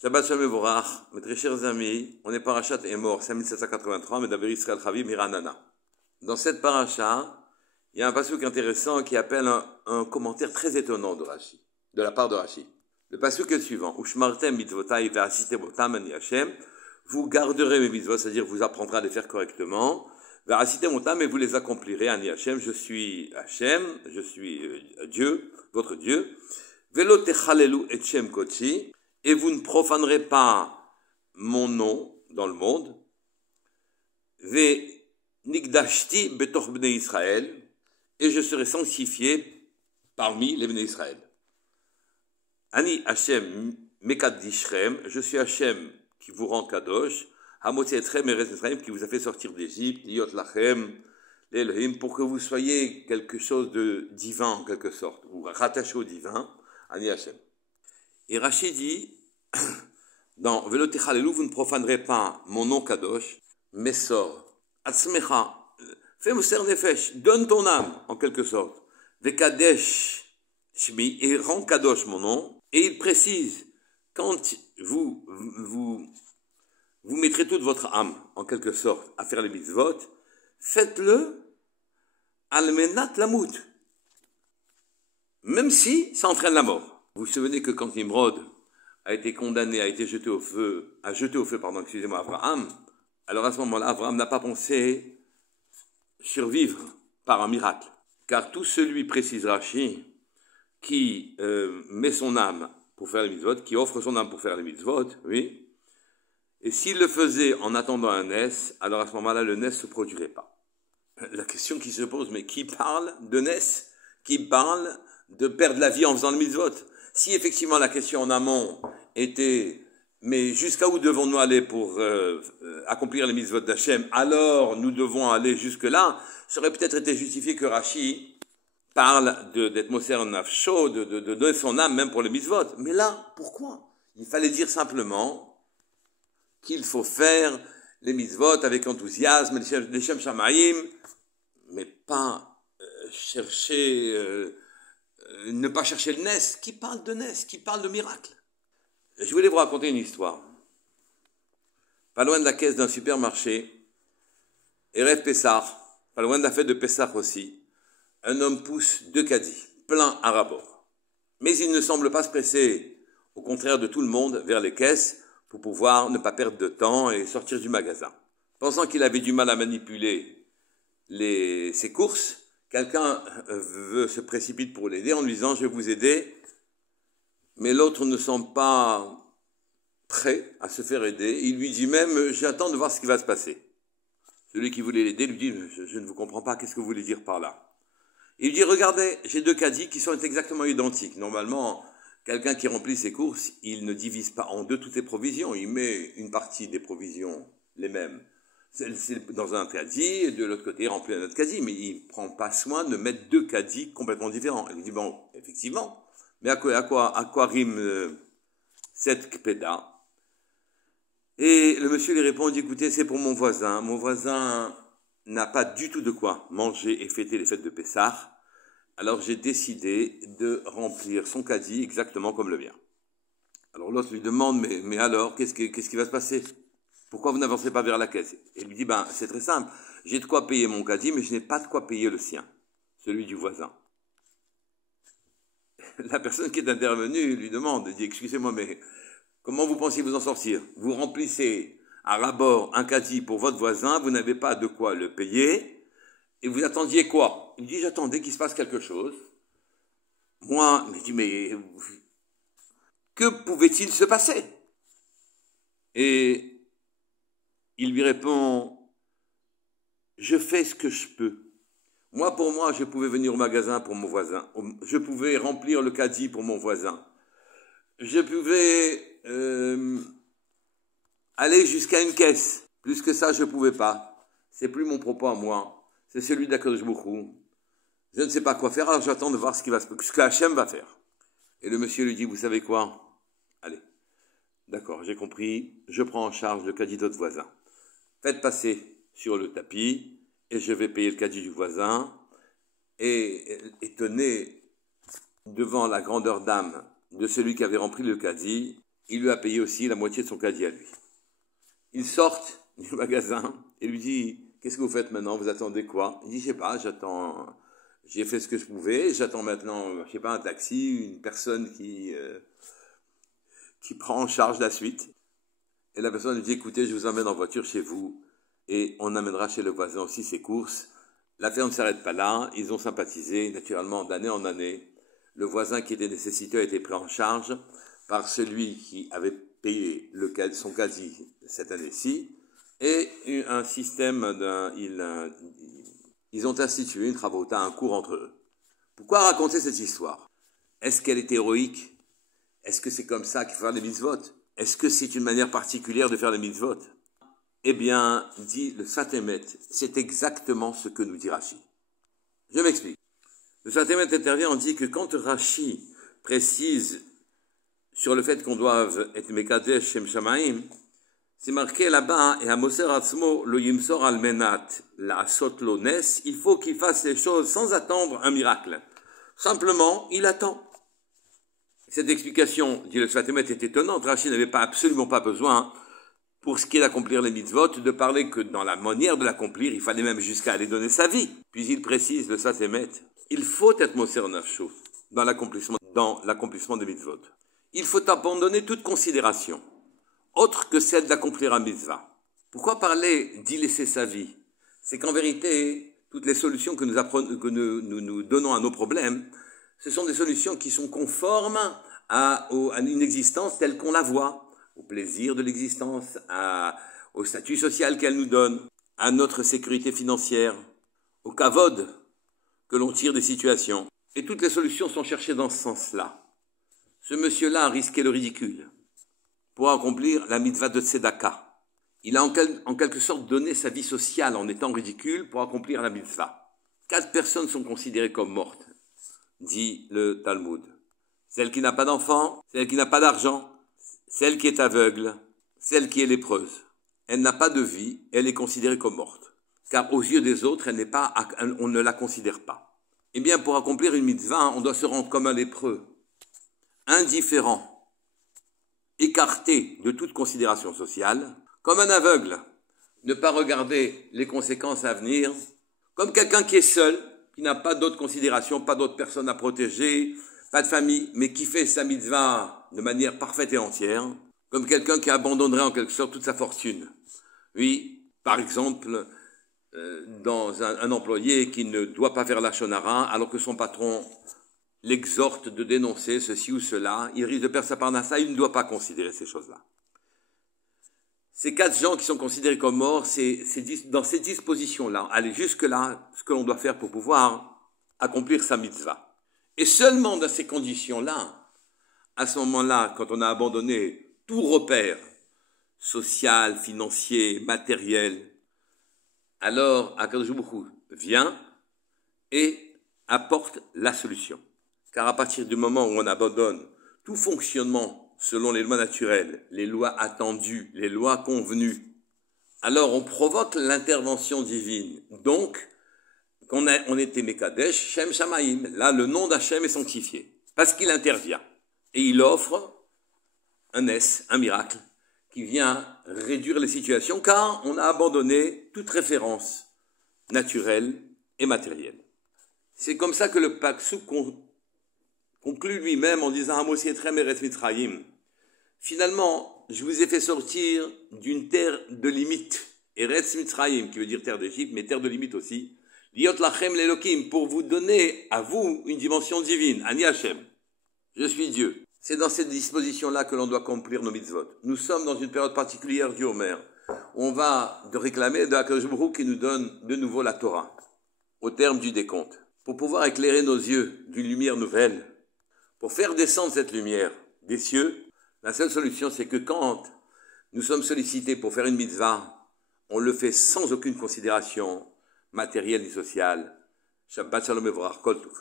Shabbat Shalom Mevorach, mes très chers amis, on est parachat et mort 5783, Medaber Israël Chavi Miranana. Dans cette paracha, il y a un passouk intéressant qui appelle un commentaire très étonnant de Rashi, de la part de Rashi. Le passouk est le suivant: Ushmartem mitzvotai ve'asitem otam ani Hashem. Vous garderez mes mitzvot, c'est-à-dire vous apprendrez à les faire correctement. Ve'asitem otam, et vous les accomplirez ani Hashem. Je suis Dieu, votre Dieu. Velo techalelu et Shem Kotsi. Et vous ne profanerez pas mon nom dans le monde. Ve nigdashti betoch bnei Israël, et je serai sanctifié parmi les bnei Israël. Ani Hashem mekaddishrem, je suis Hashem qui vous rend kadosh. Hamotzi etrem eretz Mitzrayim, qui vous a fait sortir d'Égypte. Liot lachem l'Elohim, pour que vous soyez quelque chose de divin en quelque sorte, ou rattaché au divin. Ani Hashem. Et Rashi dit, dans Velo techalelu, vous ne profanerez pas mon nom kadosh, Mesor, Atzmecha, fais moser nefesh, donne ton âme, en quelque sorte, Vekadesh shmi, et rend kadosh mon nom, et il précise, quand vous mettrez toute votre âme, en quelque sorte, à faire les mitzvot, faites-le almenat lamut, même si ça entraîne la mort. Vous vous souvenez que quand Nimrod a été condamné, a été jeté au feu, Abraham, alors à ce moment-là, Abraham n'a pas pensé survivre par un miracle. Car tout celui, précise Rashi, qui met son âme pour faire les mitzvot, qui offre son âme pour faire les mitzvot, oui, et s'il le faisait en attendant un nes, alors à ce moment-là, le nes ne se produirait pas. La question qui se pose, mais qui parle de nes? Qui parle de perdre la vie en faisant le mitzvot? Si effectivement la question en amont était, mais jusqu'à où devons-nous aller pour accomplir les mitzvot d'Hachem, alors nous devons aller jusque-là, ça aurait peut-être été justifié que Rashi parle d'être moser nafsho, de donner son âme même pour les mitzvot. Mais là, pourquoi? Il fallait dire simplement qu'il faut faire les mitzvot avec enthousiasme, les shem shamayim, mais pas ne pas chercher le nes. Qui parle de nes? Qui parle de miracle? Je voulais vous raconter une histoire. Pas loin de la caisse d'un supermarché, Erev Pessah, pas loin de la fête de Pessah aussi, un homme pousse 2 caddies, pleins à rabord. Mais il ne semble pas se presser, au contraire de tout le monde, vers les caisses pour pouvoir ne pas perdre de temps et sortir du magasin. Pensant qu'il avait du mal à manipuler ses courses, quelqu'un se précipite pour l'aider en lui disant « Je vais vous aider », mais l'autre ne semble pas prêt à se faire aider. Il lui dit même « J'attends de voir ce qui va se passer ». Celui qui voulait l'aider lui dit « Je ne vous comprends pas, qu'est-ce que vous voulez dire par là ?» Il lui dit « Regardez, j'ai 2 caddies qui sont exactement identiques. Normalement, quelqu'un qui remplit ses courses, il ne divise pas en 2 toutes ses provisions. Il met une partie des provisions, les mêmes, dans un caddie, et de l'autre côté, il remplit un autre caddie, mais il ne prend pas soin de mettre 2 caddies complètement différents. » Il dit, bon, effectivement, mais à quoi rime cette kpeda? Et le monsieur lui répond, dit, écoutez, c'est pour mon voisin n'a pas du tout de quoi manger et fêter les fêtes de Pessah, alors j'ai décidé de remplir son caddie exactement comme le mien. Alors l'autre lui demande, mais alors, qu'est-ce qui va se passer? Pourquoi vous n'avancez pas vers la caisse? Et il lui dit, c'est très simple, j'ai de quoi payer mon caddie, mais je n'ai pas de quoi payer le sien, celui du voisin. La personne qui est intervenue lui demande, dit, excusez-moi, mais comment vous pensez vous en sortir? Vous remplissez à rabord un caddie pour votre voisin, vous n'avez pas de quoi le payer, et vous attendiez quoi? Il dit, j'attendais qu'il se passe quelque chose. Moi, il dit, mais que pouvait-il se passer? Et il lui répond, je fais ce que je peux. Moi, pour moi, je pouvais venir au magasin pour mon voisin. Je pouvais remplir le caddie pour mon voisin. Je pouvais aller jusqu'à une caisse. Plus que ça, je ne pouvais pas. C'est plus mon propos à moi. C'est celui d'Akadosh Baruch Hu. Je ne sais pas quoi faire, alors j'attends de voir ce que Hachem va faire. Et le monsieur lui dit, vous savez quoi? Allez, d'accord, j'ai compris. Je prends en charge le caddie de votre voisin. Faites passer sur le tapis et je vais payer le caddie du voisin. Et étonné devant la grandeur d'âme de celui qui avait rempli le caddie, il lui a payé aussi la moitié de son caddie à lui. Ils sortent du magasin et lui dit « Qu'est-ce que vous faites maintenant? Vous attendez quoi ?» Il dit « Je sais pas, j'attends, j'ai fait ce que je pouvais, j'attends maintenant, je sais pas, un taxi, une personne qui prend en charge la suite. » Et la personne lui dit « Écoutez, je vous emmène en voiture chez vous et on amènera chez le voisin aussi ses courses. » L'affaire ne s'arrête pas là, ils ont sympathisé, naturellement, d'année en année. Le voisin qui était nécessiteux a été pris en charge par celui qui avait payé son quasi cette année-ci, et un système, ils ont institué une travauta, un cours entre eux. Pourquoi raconter cette histoire? Est-ce qu'elle est héroïque? Est-ce que c'est comme ça qu'il faut faire les mitzvot? Est-ce que c'est une manière particulière de faire les mitzvot? Eh bien, dit le Sfat Emet, c'est exactement ce que nous dit Rashi. Je m'explique. Le Sfat Emet intervient, on dit que quand Rashi précise sur le fait qu'on doive être Mekadesh Shem Shamaim, c'est marqué là-bas, et Hamoser Atzmo lo yimsor al menat la asot lo nes, il faut qu'il fasse les choses sans attendre un miracle. Simplement, il attend. Cette explication, dit le Sfat Emet, est étonnante. Rashi n'avait absolument pas besoin, pour ce qui est d'accomplir les mitzvot, de parler que dans la manière de l'accomplir, il fallait même jusqu'à aller donner sa vie. Puis il précise, le Sfat Emet, il faut être Moser Nafsho dans l'accomplissement des mitzvot. Il faut abandonner toute considération, autre que celle d'accomplir un mitzvah. Pourquoi parler d'y laisser sa vie? C'est qu'en vérité, toutes les solutions que nous donnons à nos problèmes, ce sont des solutions qui sont conformes à une existence telle qu'on la voit, au plaisir de l'existence, au statut social qu'elle nous donne, à notre sécurité financière, au kavod que l'on tire des situations. Et toutes les solutions sont cherchées dans ce sens-là. Ce monsieur-là a risqué le ridicule pour accomplir la mitzvah de tzedaka. Il a en quelque sorte donné sa vie sociale en étant ridicule pour accomplir la mitzvah. 4 personnes sont considérées comme mortes, dit le Talmud. Celle qui n'a pas d'enfant, celle qui n'a pas d'argent, celle qui est aveugle, celle qui est lépreuse. Elle n'a pas de vie, elle est considérée comme morte. Car aux yeux des autres, on ne la considère pas. Eh bien, pour accomplir une mitzvah, on doit se rendre comme un lépreux, indifférent, écarté de toute considération sociale, comme un aveugle, ne pas regarder les conséquences à venir, comme quelqu'un qui est seul, qui n'a pas d'autres considérations, pas d'autres personnes à protéger, pas de famille, mais qui fait sa mitzvah de manière parfaite et entière, comme quelqu'un qui abandonnerait en quelque sorte toute sa fortune. Oui, par exemple, dans un employé qui ne doit pas faire la shonara, alors que son patron l'exhorte de dénoncer ceci ou cela, il risque de perdre sa parnassa, il ne doit pas considérer ces choses-là. Ces 4 gens qui sont considérés comme morts, c'est dans ces dispositions-là, aller jusque-là, ce que l'on doit faire pour pouvoir accomplir sa mitzvah. Et seulement dans ces conditions-là, à ce moment-là, quand on a abandonné tout repère social, financier, matériel, alors Akadosh Baruch Hu vient et apporte la solution. Car à partir du moment où on abandonne tout fonctionnement selon les lois naturelles, les lois attendues, les lois convenues, alors on provoque l'intervention divine. Donc, on était Mekadesh, Shem Shamaim. Là, le nom d'Hachem est sanctifié. Parce qu'il intervient. Et il offre un miracle, qui vient réduire les situations, car on a abandonné toute référence naturelle et matérielle. C'est comme ça que le Pasuk conclut lui-même en disant « Amos Yetrem Eretz Mitzrayim ». Finalement, je vous ai fait sortir d'une terre de limite, Eretz Mitzrayim, qui veut dire terre d'Égypte, mais terre de limite aussi, Liot Lachem l'Elokim, pour vous donner à vous une dimension divine, Ani Hashem, je suis Dieu. C'est dans cette disposition-là que l'on doit accomplir nos mitzvot. Nous sommes dans une période particulière du Homer. On va réclamer de Akadosh Baruch Hu qui nous donne de nouveau la Torah, au terme du décompte, pour pouvoir éclairer nos yeux d'une lumière nouvelle, pour faire descendre cette lumière des cieux. La seule solution, c'est que quand nous sommes sollicités pour faire une mitzvah, on le fait sans aucune considération matérielle ni sociale. Shabbat shalom et vorach kol tov.